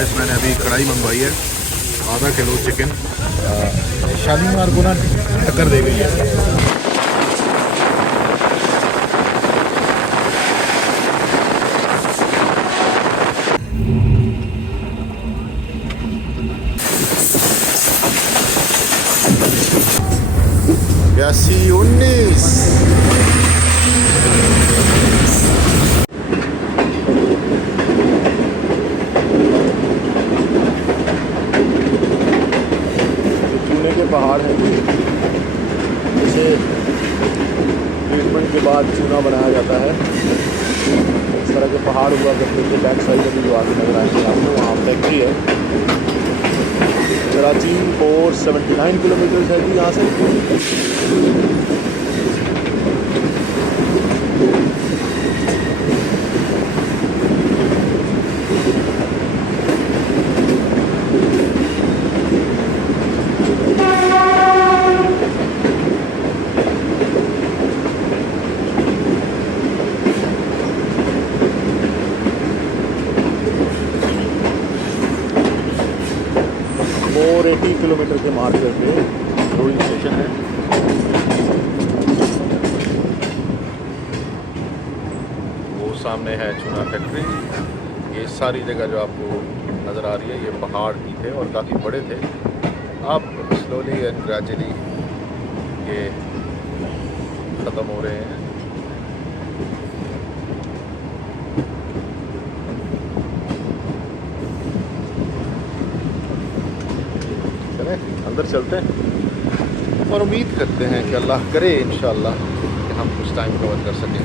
Guys मैंने अभी कढ़ाई मंगवाई है, आधा किलो चिकन। शालीमार को ना टक्कर दे गई है। Yasi 19 चूने के पहाड़ हैं, जिसे ट्रीटमेंट के बाद चूना बनाया जाता है। इस तरह के पहाड़ हुआ करते थे। बैक साइड अभी जो आगे नजर आएंगे आपको, वहाँ फैक्ट्री है। कराची 479 किलोमीटर है जी यहाँ से। और 80 किलोमीटर के मार्कर पे रोइंग स्टेशन है। वो सामने है चूना फैक्ट्री। ये सारी जगह जो आपको नज़र आ रही है, ये पहाड़ ही थे और काफ़ी बड़े थे। अब स्लोली एंड ग्रेजुअली ये ख़त्म हो रहे हैं। अंदर चलते हैं और उम्मीद करते हैं कि अल्लाह करे इंशाअल्लाह कि हम कुछ टाइम कवर कर सकें।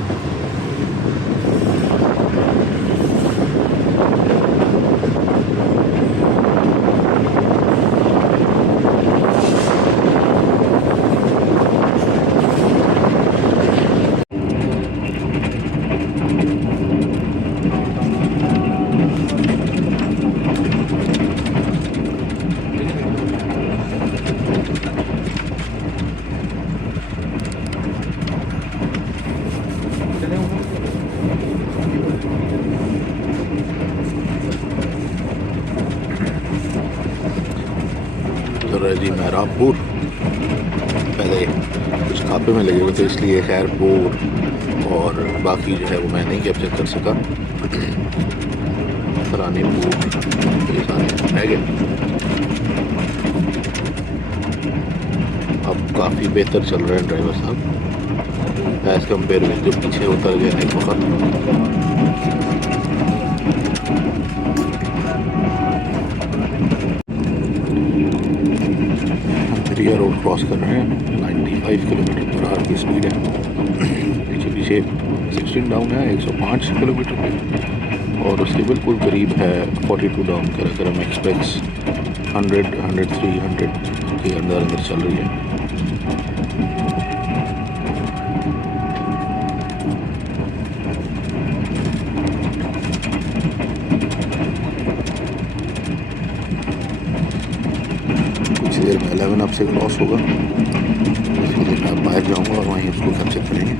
जी महराबपुर पहले कुछ खापे में लगे हुए थे, इसलिए खैरपुर और बाकी जो है वो मैं नहीं कैप्चर कर सका। सरानीपुर ये सारे रह गए। अब काफ़ी बेहतर चल रहे हैं ड्राइवर साहब एज़ कम्पेयर में जो पीछे उतर गए हैं बहुत। रिया रोड क्रॉस कर रहे हैं। 95 किलोमीटर पर आवर की स्पीड है। पीछे पीछे 16 डाउन है 105 किलोमीटर पे, और उसके बिल्कुल करीब है 42 डाउन कर। अगर हम एक्सप्रेस 100, 103, 100 के अंदर चल रही है। देर में 11 आपसे क्रॉस होगा, इसलिए मैं बाहर जाऊंगा और वहीं उसको कैप्चर करेंगे।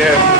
है।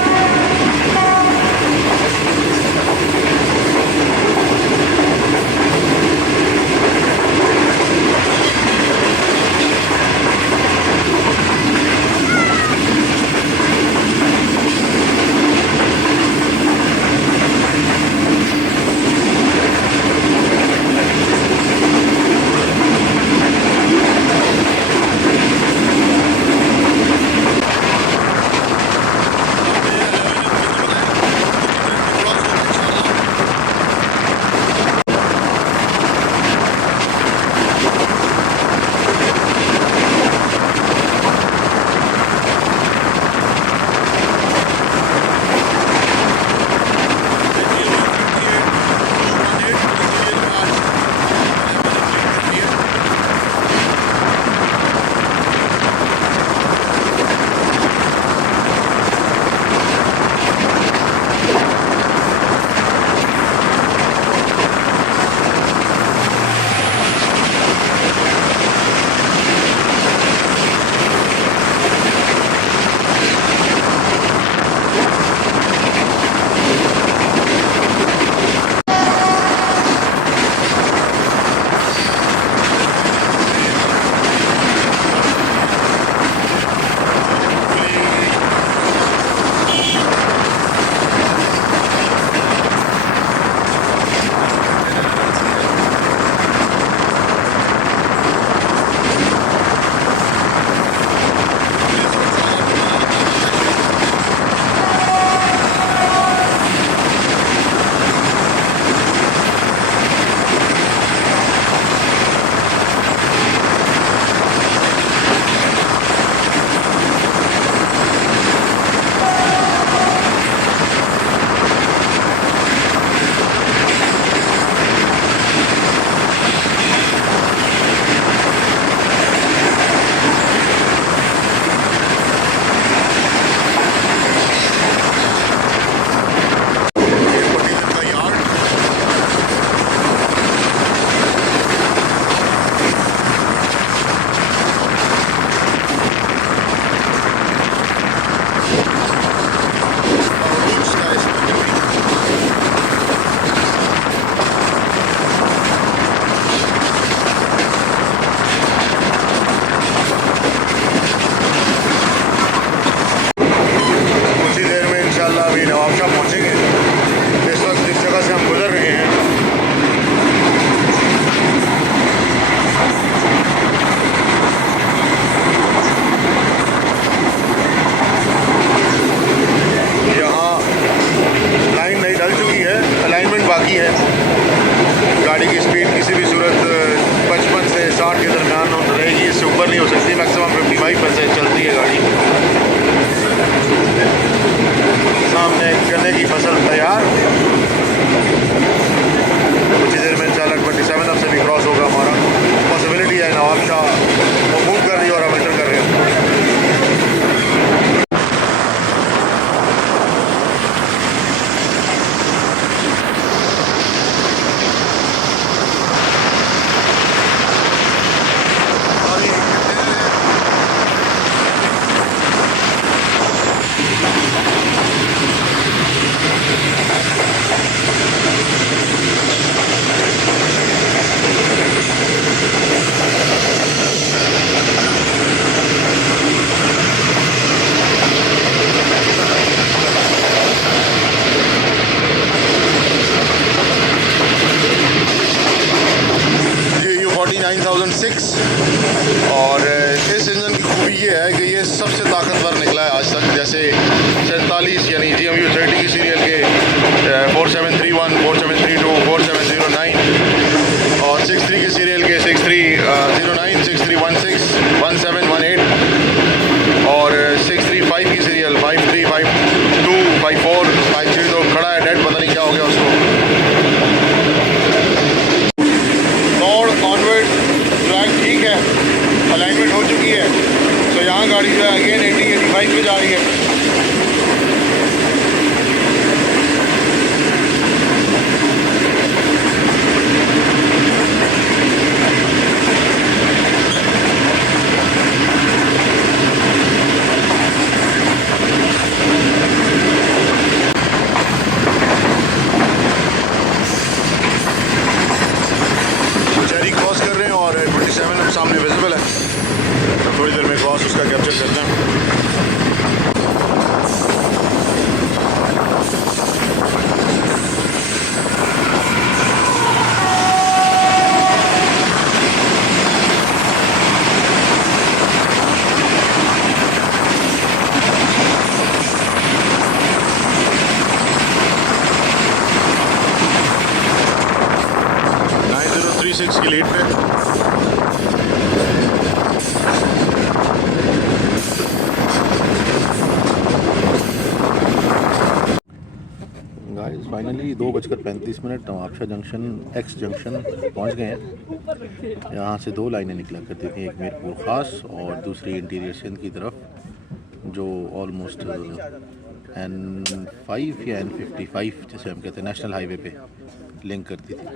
और इस इंजन की खूबी ये है कि ये सबसे ताकतवर निकला है आज तक। जैसे 47 यानी GMU 30 की सीरियल के 4731, 4732, 4709 और 63 के सीरियल के 6309, 6316, 1718 और 635 की सीरियल 53, 52, 54, 53 तो खड़ा है डेड, पता नहीं क्या हो गया उसको। ठीक है, अलाइनमेंट हो चुकी है, तो यहाँ गाड़ी जो है अगेन 80-85 पे जा रही है। सामने विजिबल है, तो थोड़ी देर में क्रॉस उसका कैप्चर करते हैं। की लीड पे guys finally 2:35 Nawabshah junction x junction पहुंच गए हैं। यहाँ से 2 लाइनें निकला करती थी, एक मीरपुर ख़ास और दूसरी इंटीरियर सिंध की तरफ, जो ऑलमोस्ट N5 या N55 जैसे हम कहते हैं नेशनल हाईवे पे लिंक करती थी।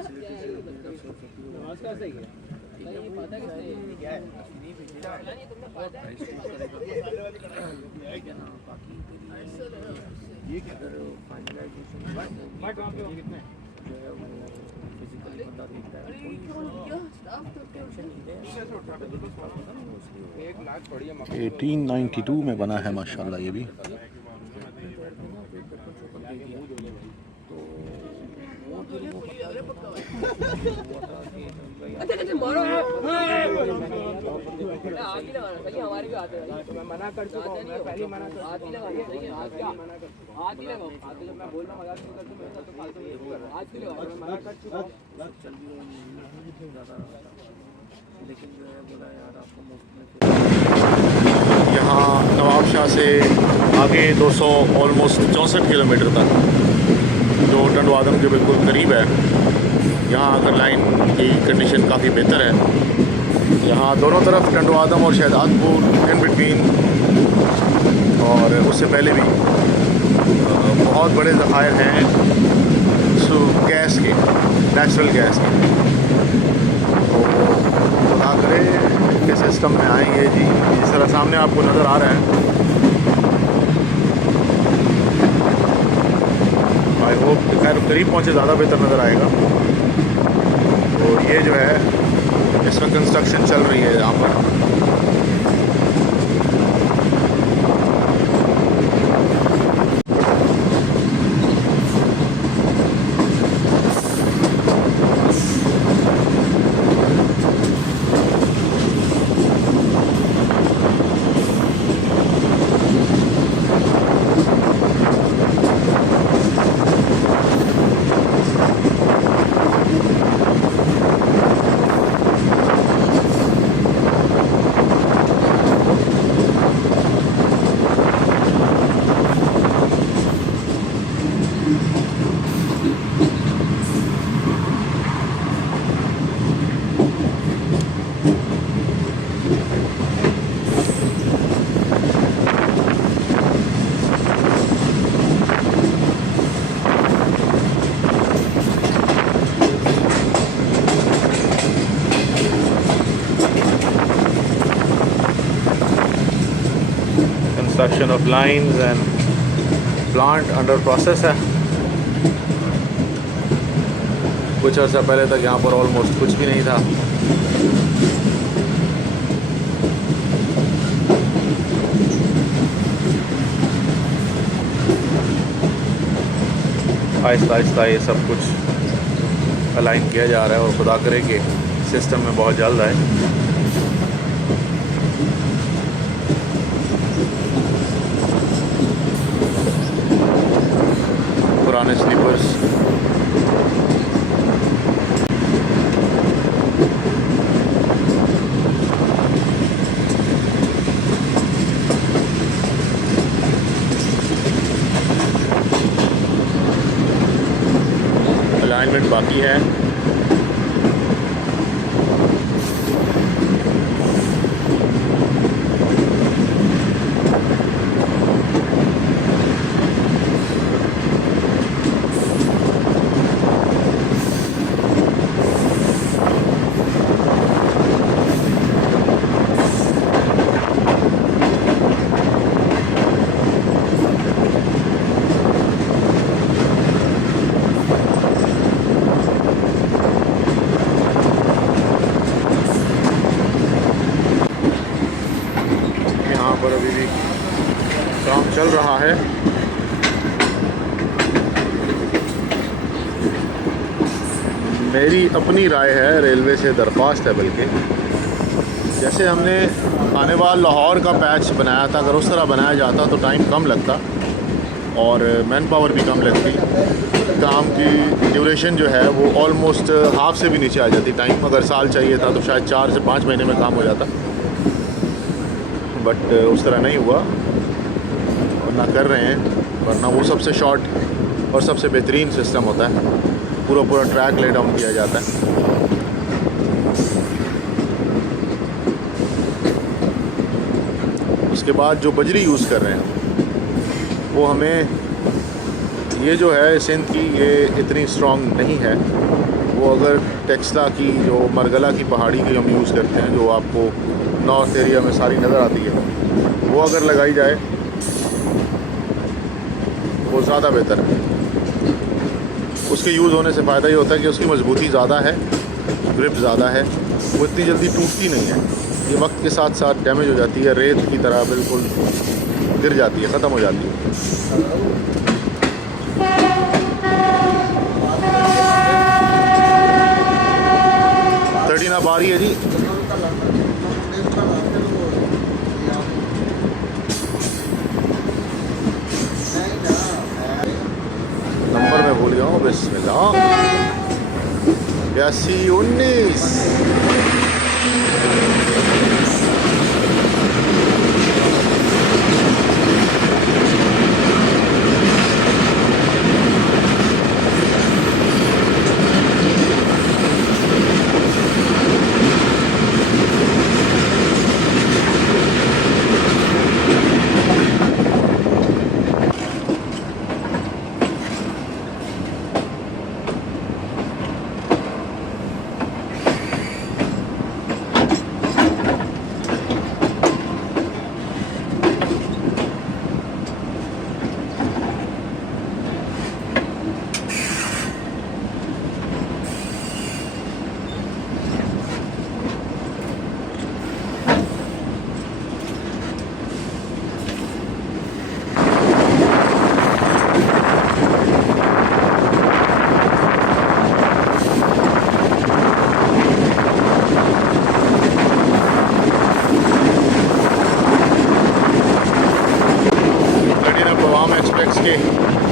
1892 में बना है माशाल्लाह ये भी। हमारी भी आते हैं, मैं मना कर चुका हूं, मैं पहले मना कर हाथ ही लगा हाथ ही लगाओ, मैं बोल रहा हूं मजाक नहीं करते, मेरे साथ तो फालतू ये कर रहा हाथ ही लगाओ, मैं मना कर चुका हूं। लेकिन जो है बोला यार आपको मुफ्त में यहाँ नवाबशाह से आगे 200 ऑलमोस्ट 64 किलोमीटर तक, जो टंडवादम के बिल्कुल करीब है। यहाँ आकर लाइन की कंडीशन काफ़ी बेहतर है। यहाँ दोनों तरफ टंडवादम और शहदादपुर इन बिटवीन, और उससे पहले भी बहुत बड़े ज़खायर हैं गैस के, नेचुरल गैस के। तो खुदा करे के सिस्टम में आएंगे जी, जिस तरह सामने आपको नज़र आ रहा है। आई होप खैर करीब पहुँचे ज़्यादा बेहतर नज़र आएगा। तो ये जो है इसमें कंस्ट्रक्शन चल रही है यहाँ पर। Construction of lines and plant under process है। कुछ अर्सा पहले तक यहाँ पर ऑलमोस्ट कुछ भी नहीं था। आहिस्ता आहिस्ता ये सब कुछ अलाइन किया जा रहा है, और खुदा करे कि सिस्टम में बहुत जल्द आए। पुराने स्लीपर्स अलाइनमेंट बाकी है। ऊपर अभी भी काम चल रहा है। मेरी अपनी राय है, रेलवे से दरख्वास्त है बल्कि, जैसे हमने खानेवाल लाहौर का पैच बनाया था, अगर उस तरह बनाया जाता तो टाइम कम लगता और मैन पावर भी कम लगती। काम की ड्यूरेशन जो है वो ऑलमोस्ट हाफ से भी नीचे आ जाती। टाइम अगर साल चाहिए था तो शायद 4 से 5 महीने में काम हो जाता, बट उस तरह नहीं हुआ। वरना कर रहे हैं, वरना वो सबसे शॉर्ट और सबसे बेहतरीन सिस्टम होता है। पूरा ट्रैक ले डाउन किया जाता है। उसके बाद जो बजरी यूज़ कर रहे हैं वो हमें, ये जो है सिंध की, ये इतनी स्ट्रॉन्ग नहीं है। वो अगर टेक्सला की जो मरगला की पहाड़ी की हम यूज़ करते हैं, जो आपको नॉर्थ एरिया में सारी नज़र आती है, वो अगर लगाई जाए वो ज़्यादा बेहतर है। उसके यूज़ होने से फ़ायदा ये होता है कि उसकी मजबूती ज़्यादा है, ग्रिप ज़्यादा है, वो इतनी जल्दी टूटती नहीं है। ये वक्त के साथ साथ डैमेज हो जाती है, रेत की तरह बिल्कुल गिर जाती है, ख़त्म हो जाती है। आ रही है जी। नंबर मैं भूल गया हूँ, बिस्मिल्लाह। 8219।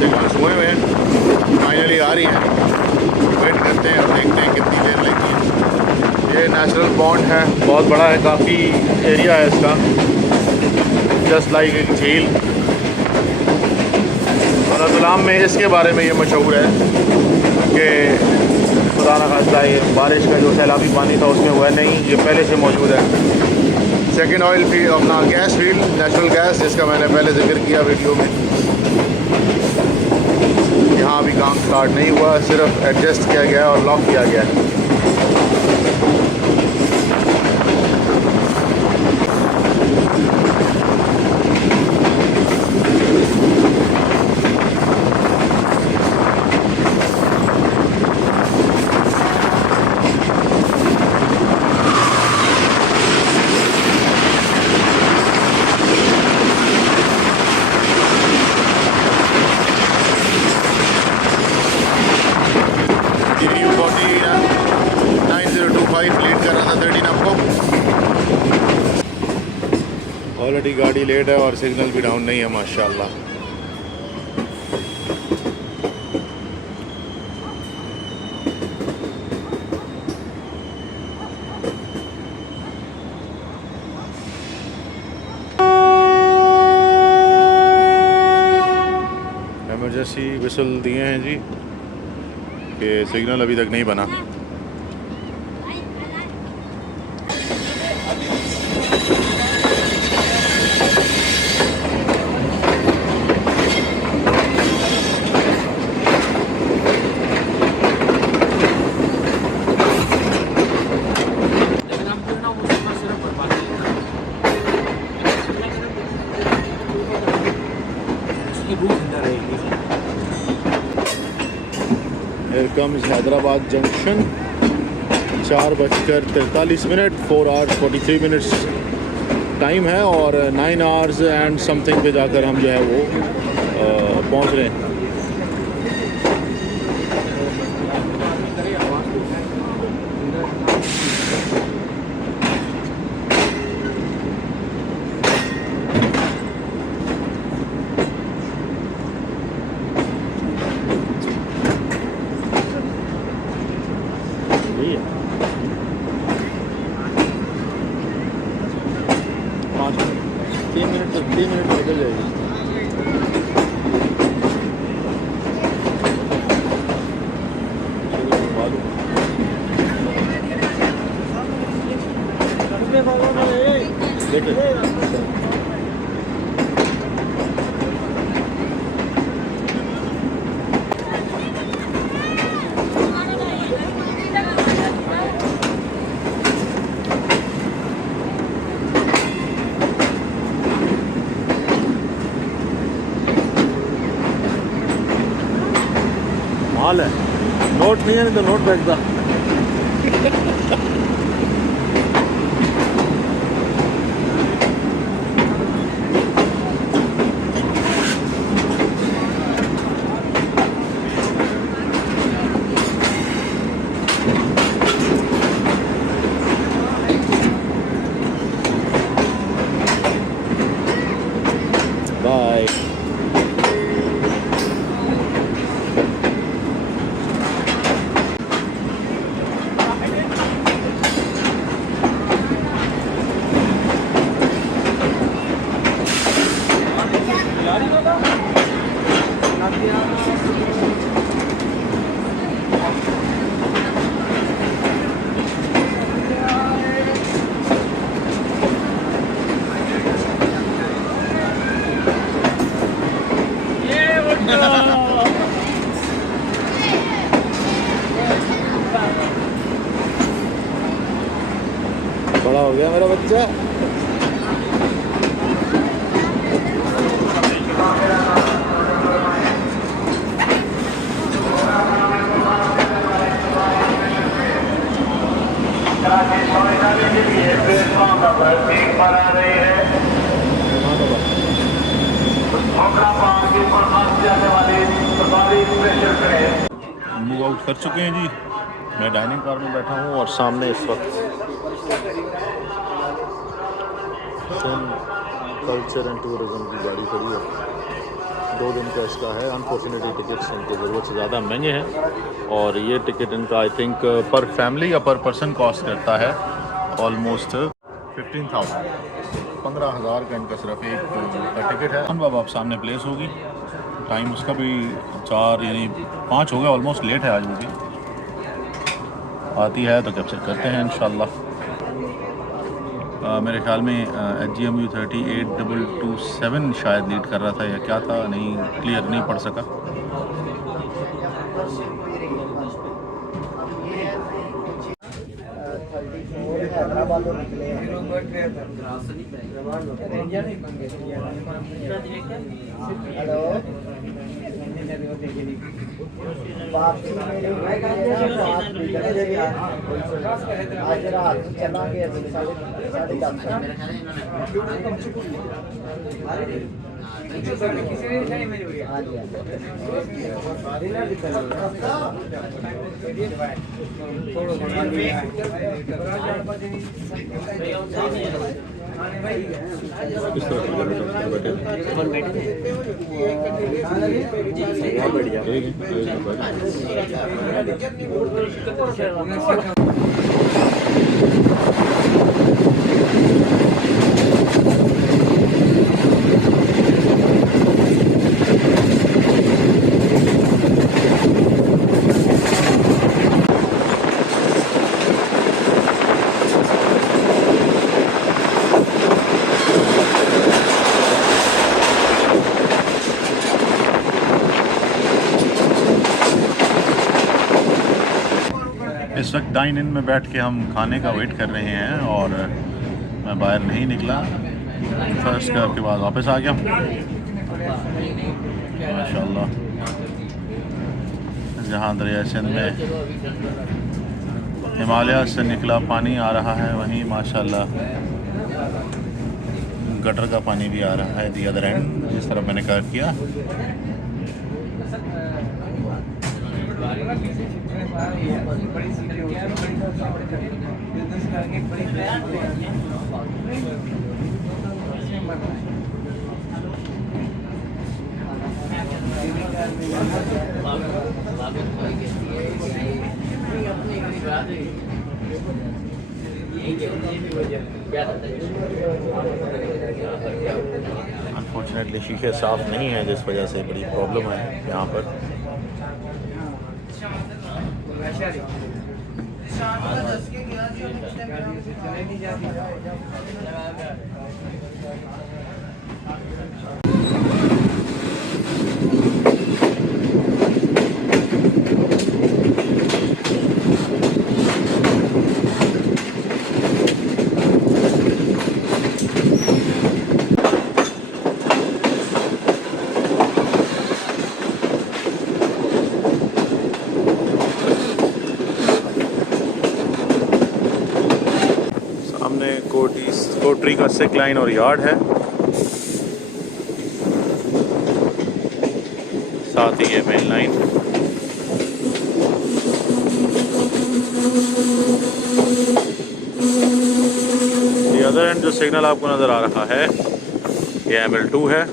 सिग्नल्स हुए हुए हैं, फाइनली आ रही है। वेट करते हैं और देखते हैं कितनी देर लगती है। ये नेचुरल पॉन्ड है, बहुत बड़ा है, काफ़ी एरिया है इसका, जस्ट लाइक एक झील। बरातुलाम में इसके बारे में ये मशहूर है कि खुदा न खास्ता ये बारिश का जो सैलाबी पानी था उसमें हुआ नहीं, ये पहले से मौजूद है। सेकेंड ऑयल फील्ड, अपना गैस फील्ड, नेचुरल गैस, जिसका मैंने पहले जिक्र किया वीडियो में। यहाँ अभी काम स्टार्ट नहीं हुआ, सिर्फ एडजस्ट किया गया और लॉक किया गया है। ऑलरेडी गाड़ी लेट है और सिग्नल भी डाउन नहीं है माशाल्लाह। इमरजेंसी विसल दिए हैं जी कि सिग्नल अभी तक नहीं बना। Here comes Hyderabad junction, 4:43 4 hours 43 minutes time है और 9 आवर्स एंड समथिंग पे जाकर हम जो है वो पहुंच रहे हैं। तीन मिनट निकल जाएगी। माल है, नोट नहीं है, नहीं तो नोट फेंकता। बाय। बड़ा हो गया मेरा बच्चा। मूव आउट कर चुके हैं जी। मैं डाइनिंग कार में बैठा हूँ और सामने इस वक्त कल्चर एंड टूरिज्म की गाड़ी खड़ी है। 2 दिन का इसका है। अनफॉर्चुनेटली टिकट्स इनके ज़रूरत से ज़्यादा महंगे हैं और ये टिकट इनका आई थिंक पर फैमिली या पर पर्सन कॉस्ट करता है ऑलमोस्ट 15,000 15,000 का इनका सिर्फ एक का टिकट है। बाबा आप सामने प्लेस होगी, टाइम उसका भी 4 यानी 5 हो गया, ऑलमोस्ट लेट है आज वो भी। आती है तो कैप्चर करते हैं इंशाल्लाह। मेरे ख्याल में HGMU 38,227 शायद लीड कर रहा था या क्या था, नहीं क्लियर नहीं पढ़ सका। आज रात चलांगे इस वक्त डाइन इन में बैठ के हम खाने का वेट कर रहे हैं और मैं बाहर नहीं निकला। फर्स्ट करके बाद वापस आ गया माशाल्लाह। जहाँ दरिया सिंध में हिमालय से निकला पानी आ रहा है, वहीं माशाल्लाह गटर का पानी भी आ रहा है दी अदर एंड, जिस तरह मैंने कहा किया। अनफॉर्चुनेटली शीशे साफ नहीं है, जिस वजह से बड़ी प्रॉब्लम है यहाँ पर। कोटरी का सिक लाइन और यार्ड है, साथ ही ये मेन लाइन। ये अदर एंड जो सिग्नल आपको नज़र आ रहा है ये ML2 है।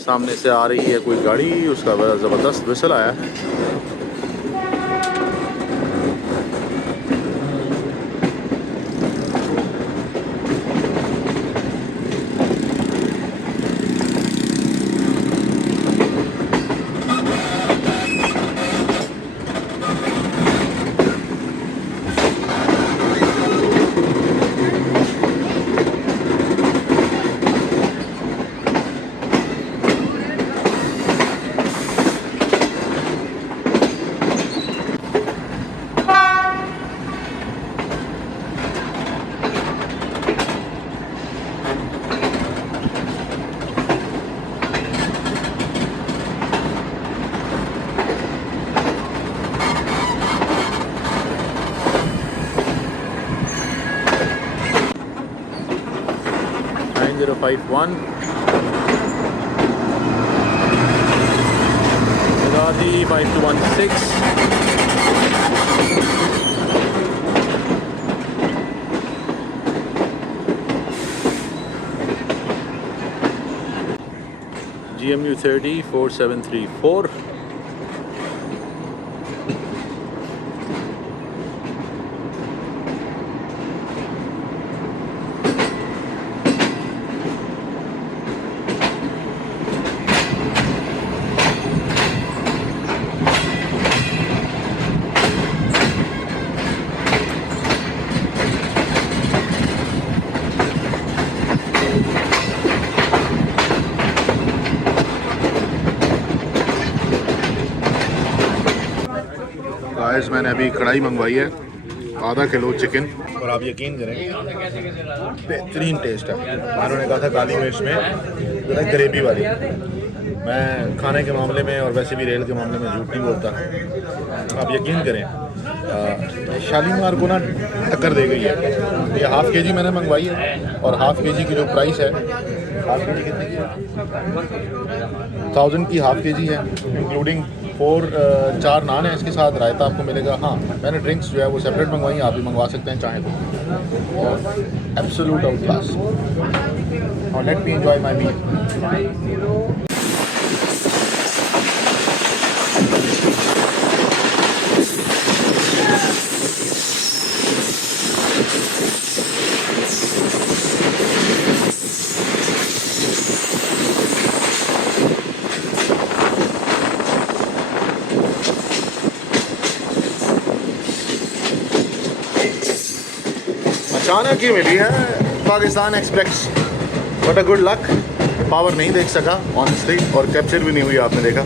सामने से आ रही है कोई गाड़ी, उसका बड़ा ज़बरदस्त विसल आया है। One Bugatti 5216 GMU 30 4734। गाइस मैंने अभी कढ़ाई मंगवाई है, आधा किलो चिकन, और आप यकीन करें बेहतरीन टेस्ट है। उन्होंने कहा था काली मिर्च में ज़रा ग्रेवी वाली। मैं खाने के मामले में और वैसे भी रेल के मामले में झूठ नहीं बोलता। आप यकीन करें शालीमार को ना टक्कर दे गई है। ये हाफ़ केजी मैंने मंगवाई है और हाफ़ केजी की जो प्राइस है, हाफ़ केजी कितने की है? 1000 की हाफ़ केजी है, इंक्लूडिंग 4 नान है, इसके साथ रायता आपको मिलेगा। हाँ, मैंने ड्रिंक्स जो है वो सेपरेट मंगवाई हैं, आप भी मंगवा सकते हैं चाहें तो। Absolute outclass. Now let me enjoy my meal. अचानक ही मिली है Pakistan express, but a good luck. Power नहीं देख सका ऑनेस्टली, और कैप्चर भी नहीं हुई, आपने देखा।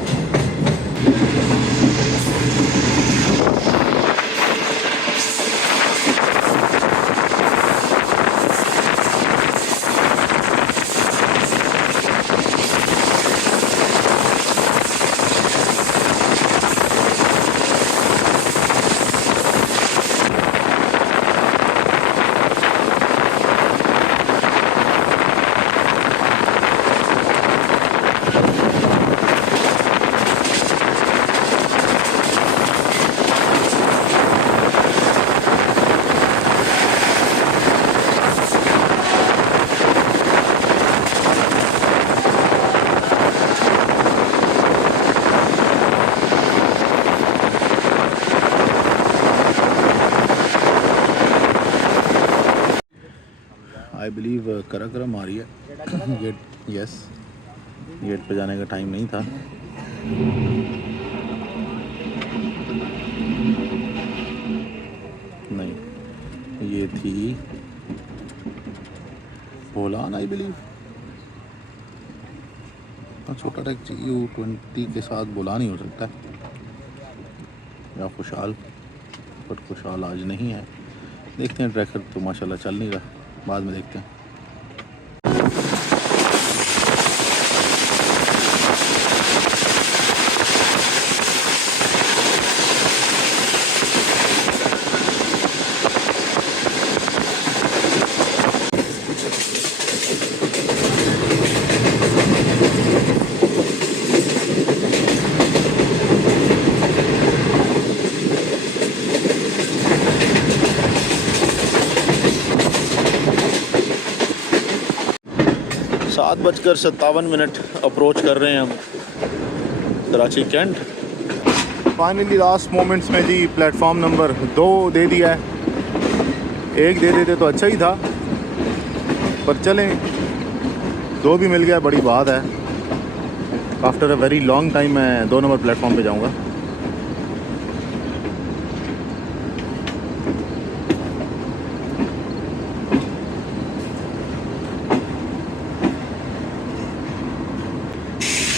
आई बिलीव कराक्रम आ रही है। गेट, यस, गेट पे जाने का टाइम नहीं था। नहीं, ये थी बोलान आई बिलीव। छोटा टैक्सी U20 के साथ बोलान ही हो सकता है, या खुशहाल, पर खुशहाल आज नहीं है। देखते हैं, ट्रैकर तो माशाल्लाह चल नहीं रहा, बाद में देखते हैं। सात 7:57 अप्रोच कर रहे हैं हम Karachi Cantt. Finally last moments में जी प्लेटफॉर्म नंबर 2 दे दिया है। 1 दे देते तो अच्छा ही था, पर चलें, 2 भी मिल गया, बड़ी बात है। After a very long time मैं 2 नंबर प्लेटफॉर्म पे जाऊंगा।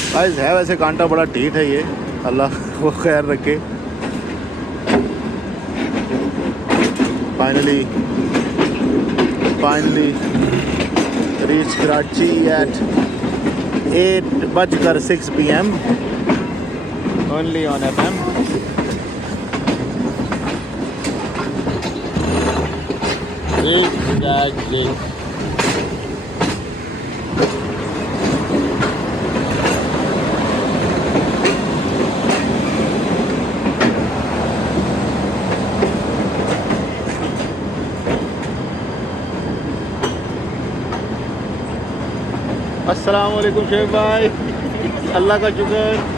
गाइस है वैसे कांटा बड़ा ढीठ है ये, अल्लाह वो खैर रखे। Finally reach Karachi at 8:06 PM only on FM। अस्सलाम वालेकुम शेख भाई, अल्लाह का शुक्र।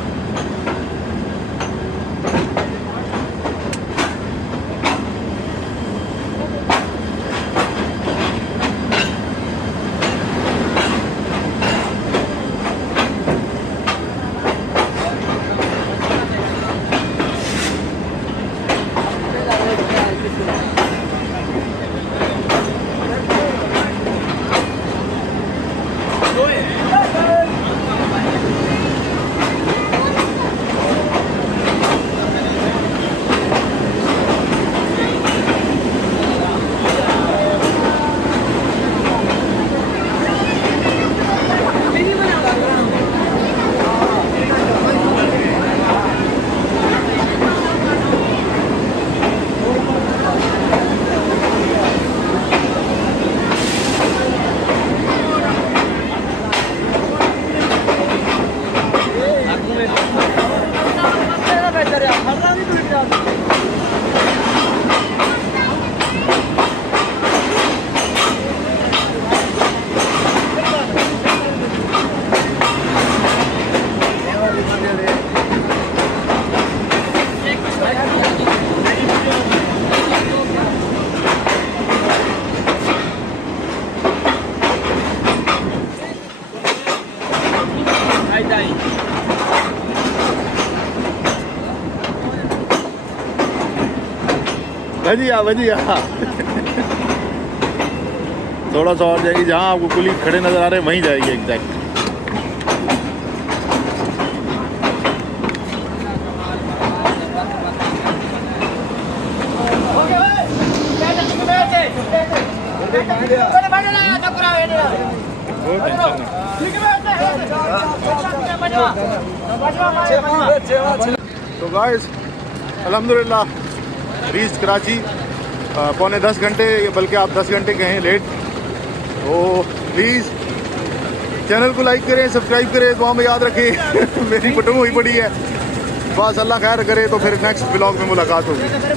बढ़िया थोड़ा सा और जाएगी, जहाँ आपको कुली खड़े नज़र आ रहे हैं वहीं जाएगी एग्जैक्ट। तो गाइस अल्हम्दुलिल्लाह रीच कराची, पौने 10 घंटे, बल्कि आप 10 घंटे कहें लेट। तो प्लीज़ चैनल को लाइक करें, सब्सक्राइब करें, दुआ में याद रखें। मेरी बटन हुई पड़ी है, बस अल्लाह खैर करे तो फिर नेक्स्ट ब्लॉग में मुलाकात होगी।